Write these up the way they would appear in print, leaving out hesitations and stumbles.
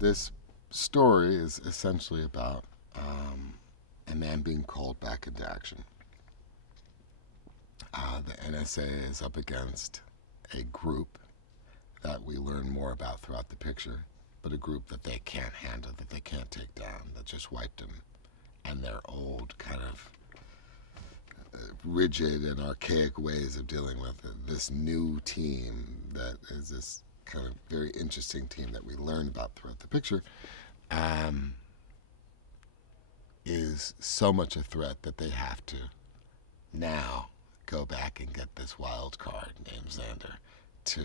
This story is essentially about a man being called back into action. The NSA is up against a group that we learn more about throughout the picture, but a group that they can't handle, that they can't take down, that just wiped them. And their old kind of rigid and archaic ways of dealing with it. This new team that is this kind of very interesting team that we learn about throughout the picture is so much a threat that they have to now go back and get this wild card named Xander to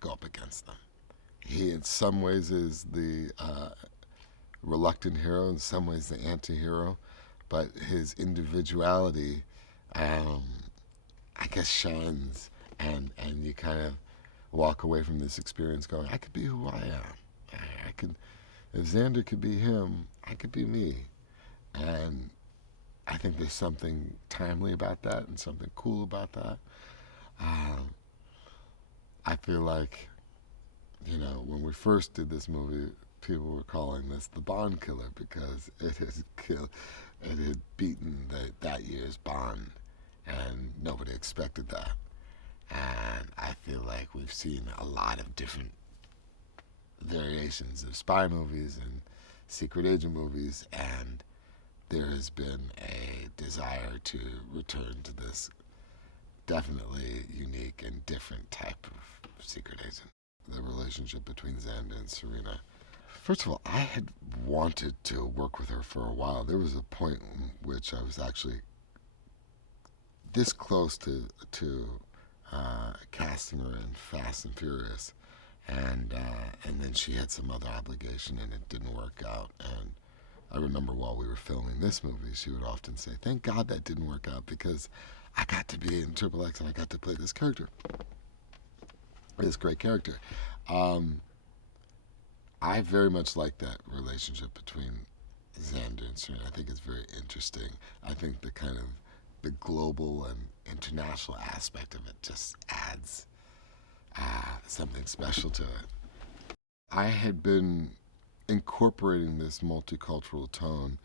go up against them. He, in some ways, is the reluctant hero, in some ways, the anti-hero, but his individuality, I guess, shines, and you kind of walk away from this experience going, I could be who I am. I could, if Xander could be him, I could be me. And I think there's something timely about that and something cool about that. I feel like, you know, when we first did this movie, people were calling this the Bond killer because it had beaten that year's Bond, and nobody expected that. And I feel like we've seen a lot of different variations of spy movies and secret agent movies, and there has been a desire to return to this definitely unique and different type of secret agent. The relationship between Xander and Serena. First of all, I had wanted to work with her for a while. There was a point in which I was actually this close to casting her in Fast and Furious, and then she had some other obligation and it didn't work out. And I remember while we were filming this movie, she would often say, "Thank God that didn't work out because I got to be in XXX and I got to play this character, this great character." I very much like that relationship between Xander and Serena. I think it's very interesting. I think the kind of the global and international aspect of it just adds something special to it. I had been incorporating this multicultural tone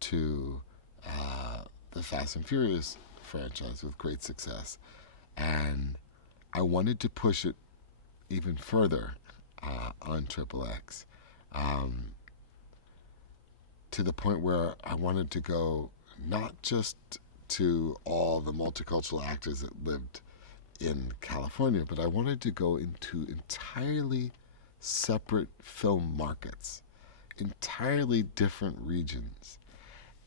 to the Fast and Furious franchise with great success, and I wanted to push it even further on XXX, to the point where I wanted to go not just to all the multicultural actors that lived in California, but I wanted to go into entirely separate film markets, entirely different regions,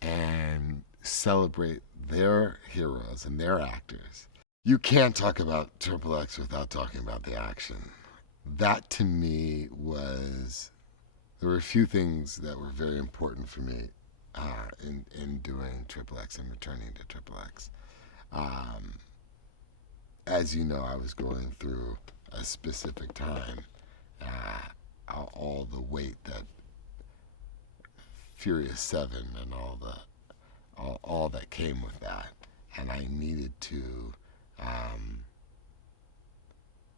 and celebrate their heroes and their actors. You can't talk about XXX without talking about the action. That to me was, there were a few things that were very important for me in doing XXX and returning to XXX. As you know, I was going through a specific time, all the weight that Furious 7 and all that came with that, and I needed to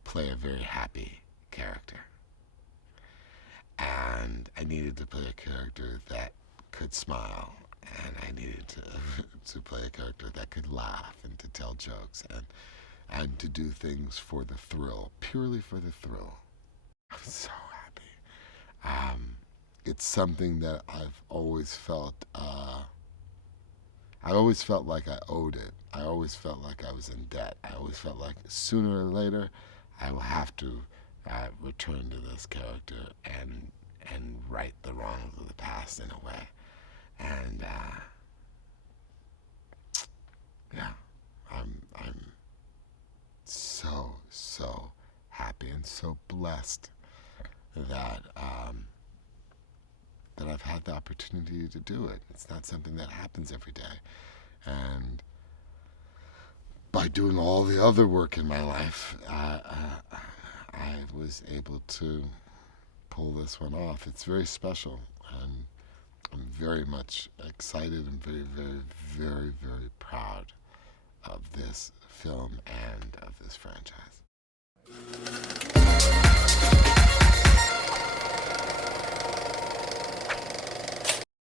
play a very happy character, and I needed to play a character that could smile, and I needed to play a character that could laugh and to tell jokes and to do things for the thrill, purely for the thrill. I'm so happy. It's something that I've always felt. I always felt like I owed it. I always felt like I was in debt. I always felt like sooner or later I will have to return to this character and right the wrongs of the past in a way. And yeah, I'm so happy and so blessed that that I've had the opportunity to do it. It's not something that happens every day, and by doing all the other work in my life, I was able to pull this one off. It's very special, and I'm very much excited and very, very, very, very proud of this film and of this franchise.